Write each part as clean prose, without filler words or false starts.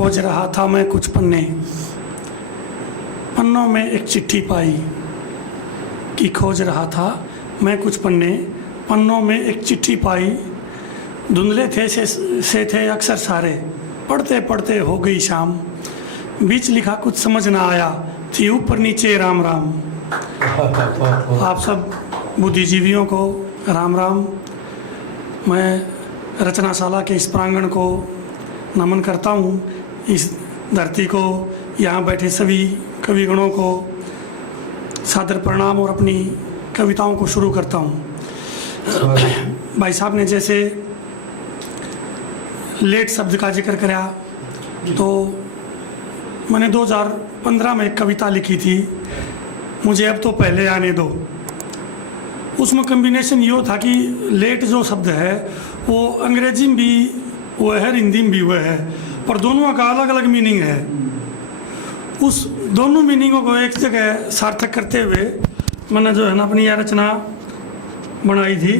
खोज रहा था मैं कुछ पन्ने, पन्नों में एक चिट्ठी पाई। कि खोज रहा था मैं कुछ पन्ने, पन्नों में एक चिट्ठी पाई। धुंधले थे से थे अक्सर सारे, पढ़ते पढ़ते हो गई शाम। बीच लिखा कुछ समझ ना आया, थी ऊपर नीचे राम राम। आप सब बुद्धिजीवियों को राम राम। मैं रचनाशाला के इस प्रांगण को नमन करता हूँ, इस धरती को, यहाँ बैठे सभी कविगणों को सादर प्रणाम और अपनी कविताओं को शुरू करता हूँ। भाई साहब ने जैसे लेट शब्द का जिक्र कराया, तो मैंने 2015 में एक कविता लिखी थी, मुझे अब तो पहले आने दो। उसमें कम्बिनेशन ये था कि लेट जो शब्द है वो अंग्रेजी में भी वो है, हिंदी में भी वो है, पर दोनों का अलग अलग मीनिंग है। उस दोनों मीनिंगों को एक जगह सार्थक करते हुए मैंने जो है ना अपनी यह रचना बनाई थी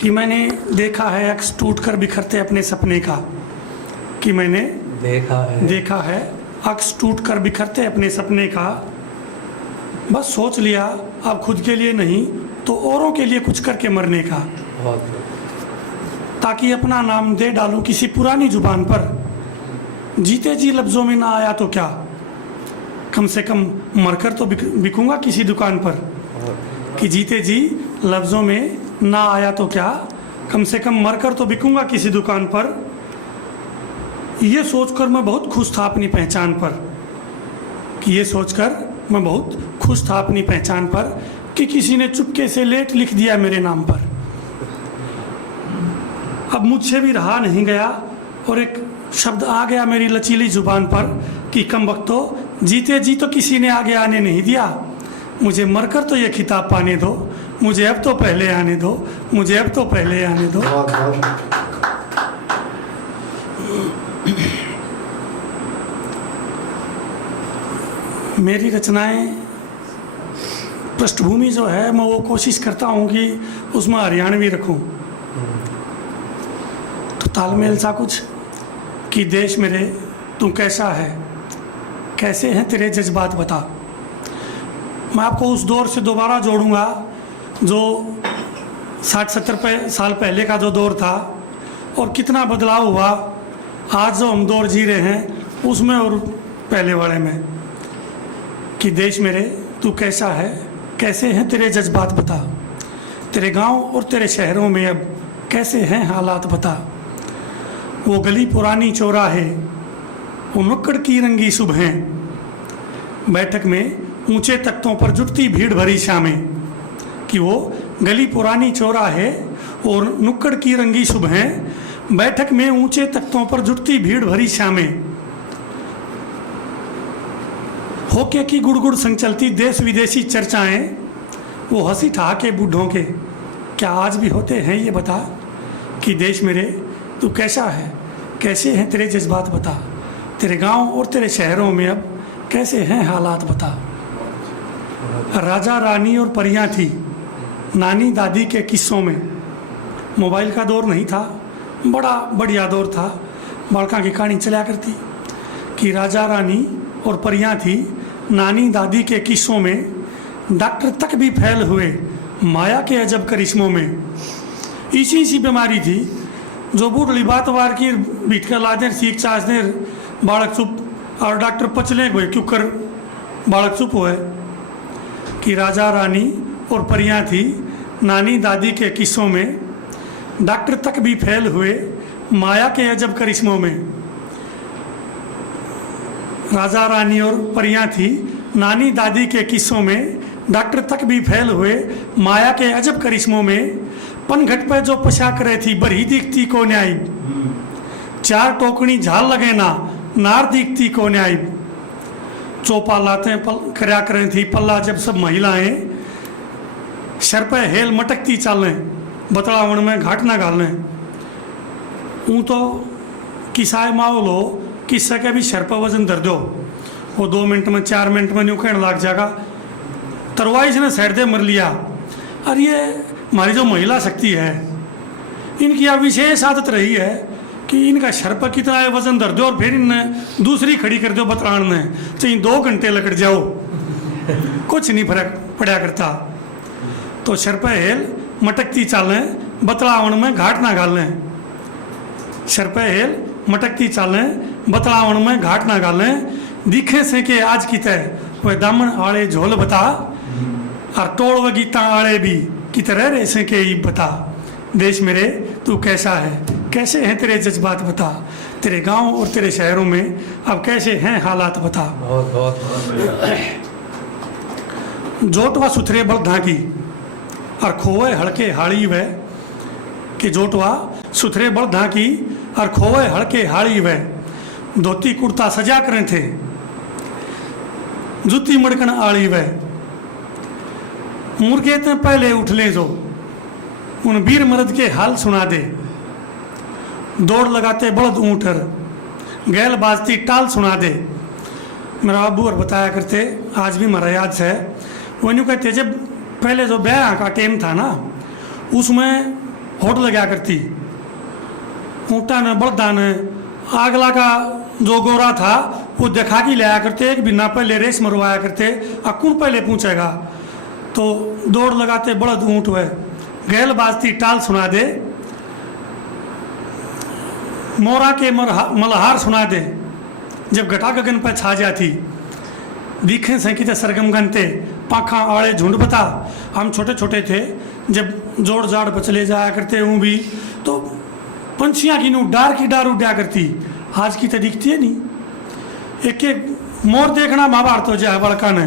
कि मैंने देखा है अक्स टूट कर बिखरते अपने सपने का। कि मैंने देखा है अक्स टूट कर बिखरते अपने सपने का। बस सोच लिया अब खुद के लिए नहीं तो औरों के लिए कुछ करके मरने का। ताकि अपना नाम दे डालूं किसी पुरानी जुबान पर। जीते जी लफ्ज़ों में ना आया तो क्या, कम से कम मरकर तो बिकूंगा किसी दुकान पर। कि जीते जी लफ्ज़ों में ना आया तो क्या, कम से कम मरकर तो बिकूंगा किसी दुकान पर। ये सोचकर मैं बहुत खुश था अपनी पहचान पर। कि ये सोचकर मैं बहुत खुश था अपनी पहचान पर कि किसी ने चुपके से लेट लिख दिया मेरे नाम पर। अब मुझसे भी रहा नहीं गया और एक शब्द आ गया मेरी लचीली जुबान पर कि कम वक्तो जीते जी तो किसी ने आगे आने नहीं दिया। मुझे मरकर तो ये खिताब पाने दो, मुझे अब तो पहले आने दो, मुझे अब तो पहले आने दो। मेरी रचनाएं पृष्ठभूमि जो है मैं वो कोशिश करता हूँ कि उसमें हरियाणवी रखूँ। तो तालमेल सा कुछ कि देश मेरे तू कैसा है, कैसे हैं तेरे जज्बात बता। मैं आपको उस दौर से दोबारा जोड़ूंगा जो 60-70 साल पहले का जो दौर था और कितना बदलाव हुआ आज जो हम दौर जी रहे हैं उसमें और पहले वाले में। कि देश मेरे तू कैसा है, कैसे हैं तेरे जज्बात बता। तेरे गांव और तेरे शहरों में अब कैसे हैं हालात बता। वो गली पुरानी चौराहे, वो नुक्कड़ की रंगी सुबहें, बैठक में ऊंचे तख्तों पर जुटती भीड़ भरी शामें। कि वो गली पुरानी चौराहे और नुक्कड़ की रंगी सुबहें, बैठक में ऊंचे तख्तों पर जुटती भीड़ भरी शामें। होके की गुड़गुड़ संग चलती देश विदेशी चर्चाएं, वो हंसी ठहाके बूढ़ों के क्या आज भी होते हैं ये बता। कि देश मेरे तू कैसा है, कैसे हैं तेरे जज्बात बता। तेरे गांव और तेरे शहरों में अब कैसे हैं हालात बता। राजा रानी और परियां थी नानी दादी के किस्सों में। मोबाइल का दौर नहीं था, बड़ा बढ़िया दौर था, बालका की कहानी चला करती। कि राजा रानी और परियां थी नानी दादी के किस्सों में, डॉक्टर तक भी फैल हुए माया के अजब करिश्मों में। इसी बीमारी थी जो बूढ़ी बात वार की बीट कर लादेर सीख चाचने बालक चुप और डॉक्टर पचले हुए क्यों कर बालक चुप हुए। कि राजा रानी और परियां थी नानी दादी के किस्सों में, डॉक्टर तक भी फैल हुए माया के अजब करिश्मों में। राजा रानी और परियां थी नानी दादी के किस्सों में, डॉक्टर तक भी फैल हुए माया के अजब करिश्मों में। पनघट पर जो पोशाक रही थी बरी दिखती को न्याय, चार टोकनी झाल लगे ना नार दिखती को न्याय। चौपा लाते करया करें थी पल्ला जब सब महिलाएं, सर पे हेल मटकती चालें बतलावन में घाट ना घालें। ऊँ तो किसाए माहौल हो किस्सा के भी सर पर वजन धर दो, वो 2 मिनट में 4 मिनट में न्यू कहने लग जाएगा तरवाई से सैड दे मर लिया। और ये हमारी जो महिला शक्ति है इनकी यह विशेष आदत रही है कि इनका सर पर कितना है वजन धर दो और फिर इन दूसरी खड़ी कर दो बतलान में, चाहे 2 घंटे लगड़ जाओ, कुछ नहीं फर्क पड़ा करता। तो सर पर हेल मटकती चालें, बतलावन में घाट ना घालें। सर पर हेल मटकती चालें, बतलावन में घाट ना घालें। दिखे से कि आज की तय वह दामन आले झोल बता, और तोड़ व गीता आले भी की तरह रह से के ही बता। देश मेरे तू कैसा है, कैसे हैं तेरे जज्बात बता। तेरे गांव और तेरे शहरों में अब कैसे हैं हालात बता। बहुत बहुत बहुत जोटवा सुथरे बल धाकी और खोवे हड़के हाड़ी वे, कि जोटवा सुथरे बल धाकी और खोवे हड़के हाड़ी वे। धोती कुर्ता सजा करें थे, जूती मड़कन आड़ी वे। मुर्गे ते पहले उठ ले जो, उन वीर मर्द के हाल सुना दे। दौड़ लगाते बड़द ऊँटर, गैल बाजती टाल सुना दे। मेरा अबू और बताया करते, आज भी मेरा याद है, वो यूँ कहते जब पहले जो ब्याह का टाइम था ना, उसमें होट लगा करती ऊँटा ने बड़दा ने। आगला का जो गोरा था वो देखा कि लाया करते, एक बिना पहले रेस मरवाया करते, कौन पहले पूछेगा। तो दौड़ लगाते बड़द ऊँट हुए, गैल बाजती टाल सुना दे। मोरा के मल्हार सुना दे, जब घटा गगन पर छा जाती। दिखे संकित सरगम गनते, पाखा आड़े झुंड बता। हम छोटे छोटे थे जब जोड़ जाड़ पर चले जाया करते हूँ भी, तो पंछियाँ की नू डार की डार उड़ा करती। आज की तो दिखती है नहीं। एक एक मोर देखना महाभारत हो जाए बड़का ने,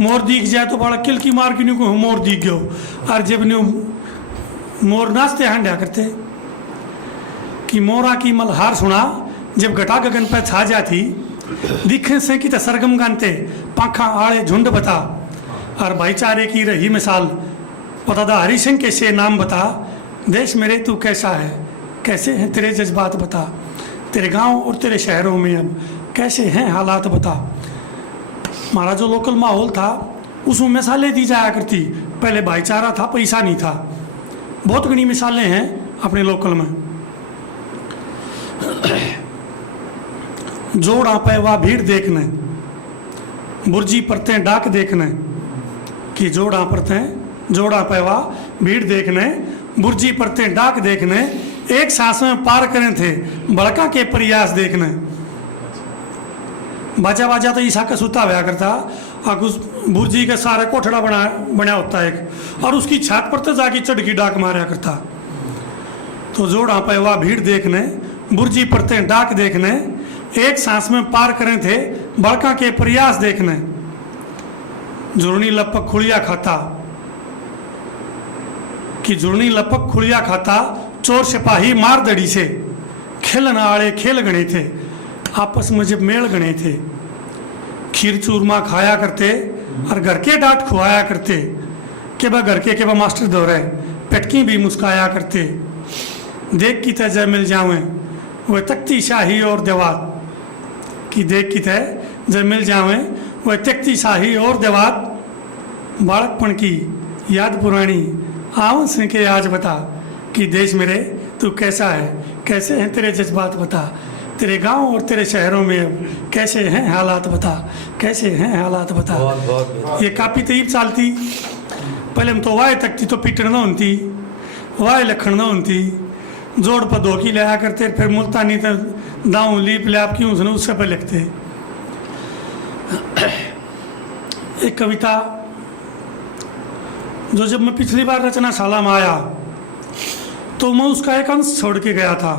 मोर दिख जाए तो बड़ा किल की मार की नू को मोर दिख गयो। और जब न्यू मोर नाचते हंडा करते कि मोरा की मल्हार सुना, जब घटा गगन पर छा जाती। दिखे से कि सरगम गानते, पाखा आड़े झुंड बता। और भाईचारे की रही मिसाल, पतादा हरि सिंह के से नाम बता। देश मेरे तू कैसा है, कैसे हैं तेरे जज्बात बता। तेरे गांव और तेरे शहरों में अब कैसे हैं हालात बता। हमारा जो लोकल माहौल था उसमें मिसालें दी जाया करती। पहले भाईचारा था, पैसा नहीं था। बहुत घनी मिसालें हैं अपने लोकल में। जोड़ आपे वा भीड़ देखने, बुर्जी परतें डाक देखने। कि जोड़ा परतें जोड़ा पैवा भीड़ देखने, बुर्जी परतें डाक देखने। एक सांस में पार करें थे बड़का के प्रयास देखने। बाजा बाजा तो ईसा का सूता हुआ करता, और उस बुर्जी के सारे कोठड़ा बना होता है एक, और उसकी छत पर तो जाके चढ़ की डाक मारा करता। तो जोड़ा पैवा भीड़ देखने, बुर्जी परतें डाक देखने। एक सांस में पार करें थे बड़का के प्रयास देखने। जुर्नी लपक खुड़िया खाता, कि जुर्नी लपक खुड़िया खाता। चोर सिपाही मार दड़ी से, खेलन आड़े खेल गणे थे। आपस में जब मेल गणे थे, खीर चूरमा खाया करते और घर के डांट खुआया करते। के बा घर के बा मास्टर दौरे पेटकी भी मुस्काया करते। देख की तय जय मिल जावें वह तख्ती शाही और देवात। कि देख की तय जय मिल जावें वह तख्ती शाही और देवात। बालकपन की याद पुरानी आवन सिंह के आज बता। कि देश मेरे तू कैसा है, कैसे हैं तेरे जज्बात बता। तेरे गांव और तेरे शहरों में कैसे हैं हालात बता, कैसे हैं हालात बता। ये काफ़ी तरीब चालती। पहले हम तो वाय तकती तो पीटन ना होती, वाय लखन ना होती। जोड़ पर धोखी लाया करते, फिर मुल्तानी तो दाऊँ लीप लाप क्यों उसने उससे पर लिखते। एक कविता जो जब मैं पिछली बार रचनाशाला में आया तो मैं उसका एक अंश छोड़ के गया था।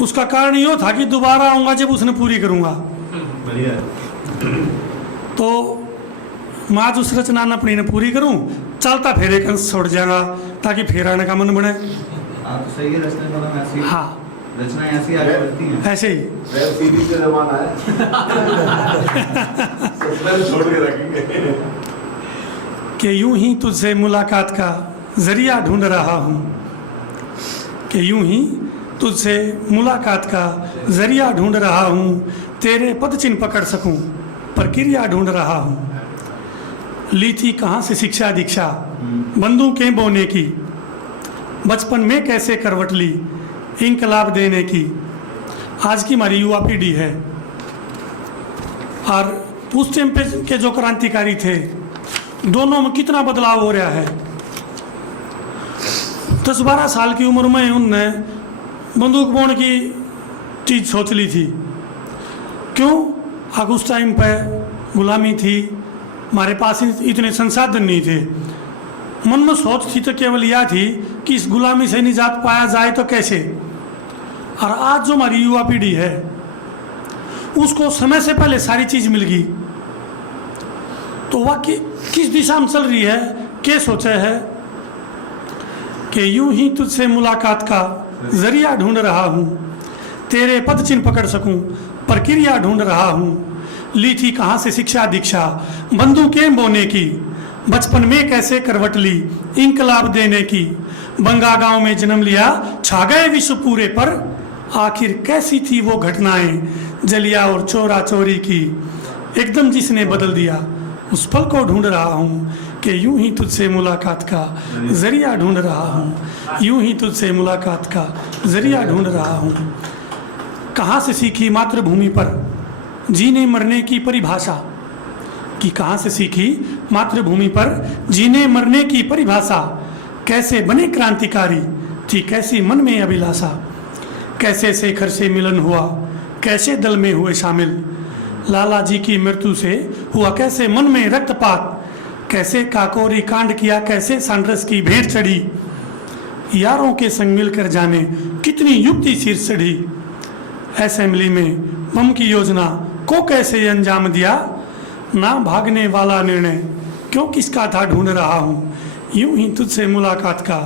उसका कारण ये था कि दोबारा आऊँगा जब उसने पूरी करूँगा। तो मैं आज उस रचना ने अपनी ने पूरी करूँ, चलता फिर एक अंश छोड़ जाएगा ताकि फिर आने का मन बने। आप सही है, रचना में ऐसी हाँ रचनाएं ऐसी आगे बढ़ती हैं। ऐसे ही वेब सीरीज का जमाना है। सस्पेंस छोड़ के रखेंगे कि यूं ही तुझसे मुलाकात का जरिया ढूंढ रहा हूँ। कि यूं ही तुझसे मुलाकात का जरिया ढूंढ रहा हूँ। तेरे पद चिन्ह पकड़ सकूँ प्रक्रिया ढूंढ रहा हूँ। ली थी कहाँ से शिक्षा दीक्षा बंदूकें बोने की, बचपन में कैसे करवट ली इंकलाब देने की आज की हमारी युवा पीढ़ी है। और उस टाइम पे के जो क्रांतिकारी थे, दोनों में कितना बदलाव हो रहा है। 10-12 साल की उम्र में उनने बंदूक बोने की चीज़ सोच ली थी। क्यों? आग उस टाइम पे गुलामी थी, हमारे पास इतने संसाधन नहीं थे। मन में सोच थी तो केवल यह थी कि इस गुलामी से निजात पाया जाए तो कैसे। और आज जो हमारी युवा पीढ़ी है, उसको समय से पहले सारी चीज़ मिल गई, तो वह किस दिशा में चल रही है, क्या सोचा है कि यूं ही तुझसे मुलाकात का जरिया ढूंढ रहा हूँ, तेरे पद चिन्ह पकड़ सकूँ, प्रक्रिया ढूंढ रहा हूँ। ली थी कहाँ से शिक्षा दीक्षा, बंदूकें बोने की, बचपन में कैसे करवट ली इंकलाब देने की। बंगा गांव में जन्म लिया, छा गए विश्व पूरे पर, आखिर कैसी थी वो घटनाएं जलिया और चोरा चोरी की। एकदम जिसने बदल दिया उस पल को ढूंढ रहा हूँ, कि यूं ही तुझसे मुलाकात का जरिया ढूंढ रहा हूँ, यूं ही तुझसे मुलाकात का जरिया ढूंढ रहा हूँ। कहाँ से सीखी मातृभूमि पर जीने मरने की परिभाषा, कि कहाँ से सीखी मातृभूमि पर जीने मरने की परिभाषा। कैसे बने क्रांतिकारी थी कैसी मन में अभिलाषा, कैसे शेखर से मिलन हुआ कैसे दल में हुए शामिल। लाला जी की मृत्यु से हुआ कैसे मन में रक्तपात, कैसे काकोरी कांड किया कैसे सांड्रस की भेंट चढ़ी। यारों के संग मिलकर जाने कितनी युक्ति सिर चढ़ी, असेंबली में बम की योजना को कैसे अंजाम दिया। ना भागने वाला निर्णय क्यों किसका था ढूंढ रहा हूँ, यूं ही तुझसे मुलाकात का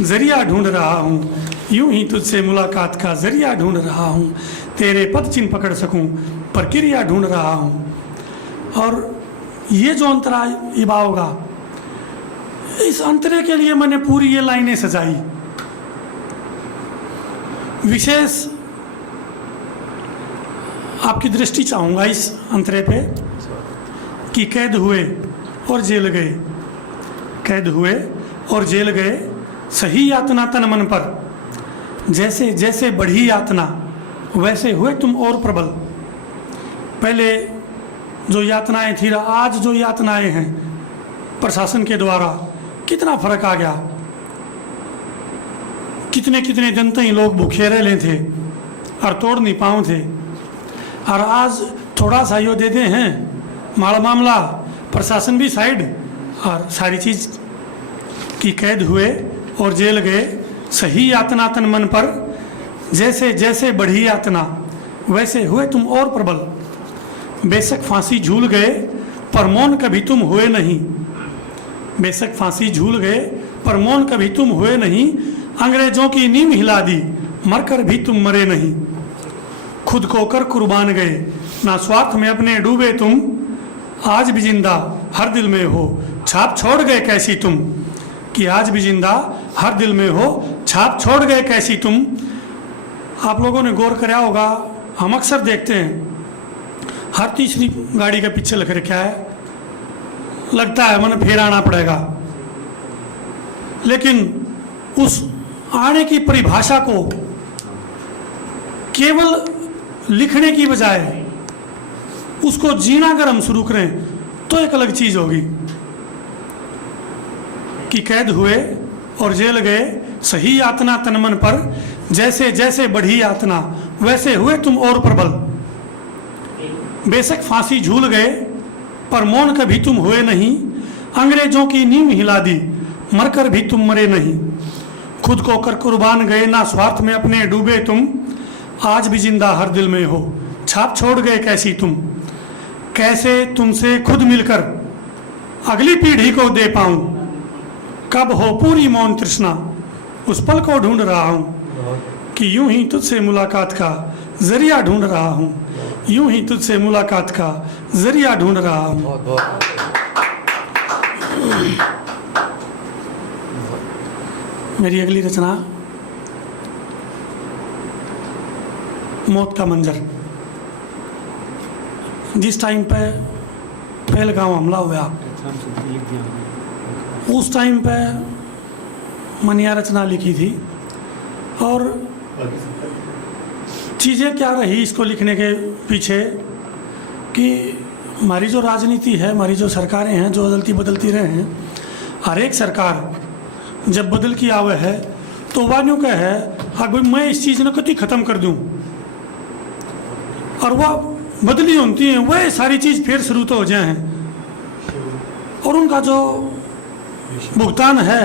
जरिया ढूंढ रहा हूँ, यूं ही तुझसे मुलाकात का जरिया ढूंढ रहा हूँ। तेरे पद चिन्ह पकड़ सकूँ, प्रक्रिया ढूंढ रहा हूँ। और ये जो अंतरा इबा होगा, इस अंतरे के लिए मैंने पूरी ये लाइनें सजाई। विशेष आपकी दृष्टि चाहूँगा इस अंतरे पे, कि कैद हुए और जेल गए, कैद हुए और जेल गए, सही यातना तन मन पर, जैसे जैसे बढ़ी यातना वैसे हुए तुम और प्रबल। पहले जो यातनाएं थी, आज जो यातनाएं हैं प्रशासन के द्वारा, कितना फर्क आ गया। कितने कितने दिन तक लोग भूखे रह ले थे और तोड़ नहीं पाओ थे, और आज थोड़ा सा यो देते हैं माड़ा मामला, प्रशासन भी साइड और सारी चीज़ की। कैद हुए और जेल गए, सही यातना तन मन पर, जैसे जैसे बढ़ी यातना वैसे हुए तुम और प्रबल। बेशक फांसी झूल गए पर मौन कभी तुम हुए नहीं, बेशक फांसी झूल गए पर मौन कभी तुम हुए नहीं। अंग्रेजों की नींव हिला दी मरकर भी तुम मरे नहीं। खुद को कर कुर्बान गए ना स्वार्थ में अपने डूबे तुम, आज भी जिंदा हर दिल में हो छाप छोड़ गए कैसी तुम। कि आज भी जिंदा हर दिल में हो छाप छोड़ गए कैसी तुम। आप लोगों ने गौर कराया होगा, हम अक्सर देखते हैं हर तीसरी गाड़ी के पीछे लिख रखा है, लगता है मन फिर आना पड़ेगा। लेकिन उस आने की परिभाषा को केवल लिखने की बजाय उसको जीना अगर हम शुरू करें तो एक अलग चीज होगी। कि कैद हुए और जेल गए, सही यातना तन मन पर, जैसे जैसे बढ़ी यातना वैसे हुए तुम और प्रबल। बेशक फांसी झूल गए पर मौन कभी तुम हुए नहीं। अंग्रेजों की नींव हिला दी मरकर भी तुम मरे नहीं। खुद को कर कुर्बान गए ना स्वार्थ में अपने डूबे तुम, आज भी जिंदा हर दिल में हो छाप छोड़ गए कैसी तुम। कैसे तुमसे खुद मिलकर अगली पीढ़ी को दे पाऊं, कब हो पूरी मौन तृष्णा उस पल को ढूंढ रहा हूं। कि यूं ही तुझसे मुलाकात का जरिया ढूंढ रहा हूं, यूं ही तुझसे मुलाकात का जरिया ढूंढ रहा हूं। बहुत बहुत मेरी अगली रचना मौत का मंजर। जिस टाइम पे पहलगाम हमला हुआ, उस टाइम पे मैंने यह रचना लिखी थी। और चीज़ें क्या रही इसको लिखने के पीछे कि हमारी जो राजनीति है, हमारी जो सरकारें हैं, जो बदलती रहे हैं, हर एक सरकार जब बदल की आवे है तो वान्यों का है हाँ भाई मैं इस चीज़ ने कति ख़त्म कर दूँ, और वह बदली होती हैं वह सारी चीज़ फिर शुरू तो हो जाए हैं, और उनका जो भुगतान है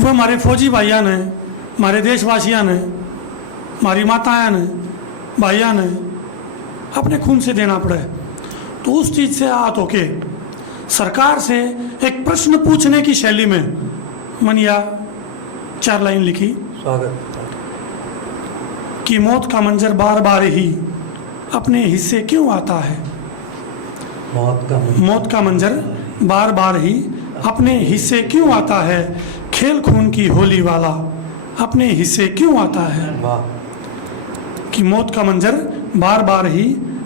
वो हमारे फौजी भाइयों ने, हमारे देशवासियों ने, हमारी माताएं ने, भाइयों ने अपने खून से देना पड़े। तो उस चीज़ से आहत होके सरकार से एक प्रश्न पूछने की शैली में मनिया 4 लाइन लिखी स्वागत। कि मौत का मंजर बार बार ही अपने हिस्से क्यों आता है। मौत का मंजर बार बार ही अपने हिस्से क्यों आता है, खेल खून की होली वाला अपने हिस्से क्यों आता है। वाह। कि मौत का मंजर बार बार ही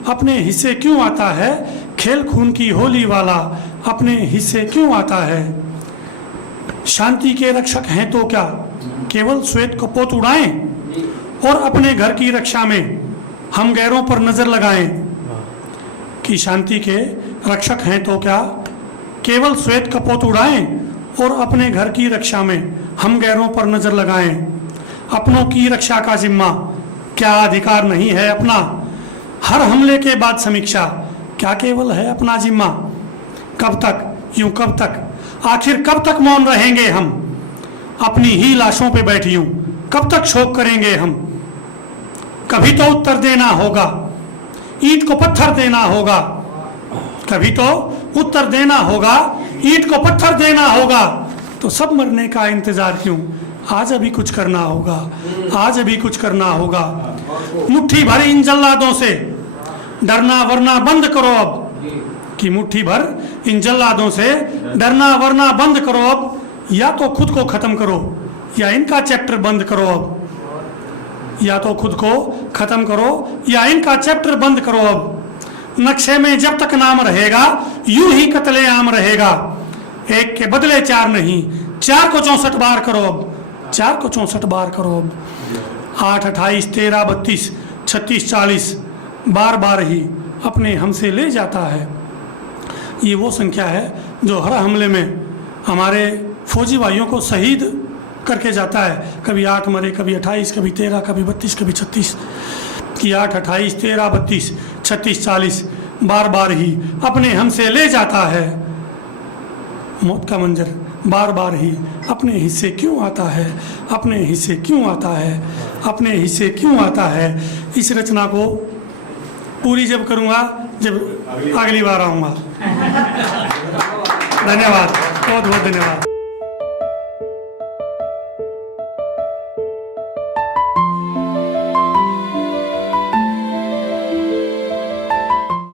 अपने हिस्से क्यों आता है, खेल खून की होली वाला अपने हिस्से क्यों आता है। शांति के रक्षक हैं तो क्या केवल श्वेत कपोत उड़ाएं और अपने घर की रक्षा में हम गैरों पर नजर लगाएं। कि शांति के रक्षक हैं तो क्या केवल श्वेत कपोत उड़ाएं और अपने घर की रक्षा में हम गैरों पर नजर लगाएं। अपनों की रक्षा का जिम्मा क्या अधिकार नहीं है अपना, हर हमले के बाद समीक्षा क्या केवल है अपना जिम्मा। कब तक यूं, कब तक आखिर कब तक मौन रहेंगे हम, अपनी ही लाशों पे बैठी यूं कब तक शोक करेंगे हम। कभी तो उत्तर देना होगा, ईंट को पत्थर देना होगा, कभी तो उत्तर देना होगा, ईंट को पत्थर देना होगा। तो सब मरने का इंतजार क्यों, आज अभी कुछ करना होगा, आज अभी कुछ करना होगा। मुट्ठी भर इन जल्लादों से डरना वरना बंद करो अब। कि मुट्ठी भर इन जल्लादों से डरना वरना बंद करो अब, या तो खुद को खत्म करो या इनका चैप्टर बंद करो अब। या तो खुद को खत्म करो या इनका चैप्टर बंद करो अब। नक्शे में जब तक नाम रहेगा यूं ही कत्लेआम रहेगा। एक के बदले 4 नहीं, 4 को 64 बार करो अब, 4 को 64 बार करो अब। 8, 28, 13, 32, 36, 40 बार बार ही अपने हमसे ले जाता है। ये वो संख्या है जो हर हमले में हमारे फौजी भाइयों को शहीद करके जाता है। कभी 8 मरे, कभी 28, कभी 13, कभी 32, कभी 36। कि 8, 28, 13, 32, 36, 40 बार बार ही अपने हमसे ले जाता है। मौत का मंजर बार बार ही अपने हिस्से क्यों आता है, अपने हिस्से क्यों आता है, अपने हिस्से क्यों आता है। इस रचना को पूरी जब करूँगा जब अगली बार आऊँगा। धन्यवाद, बहुत बहुत धन्यवाद।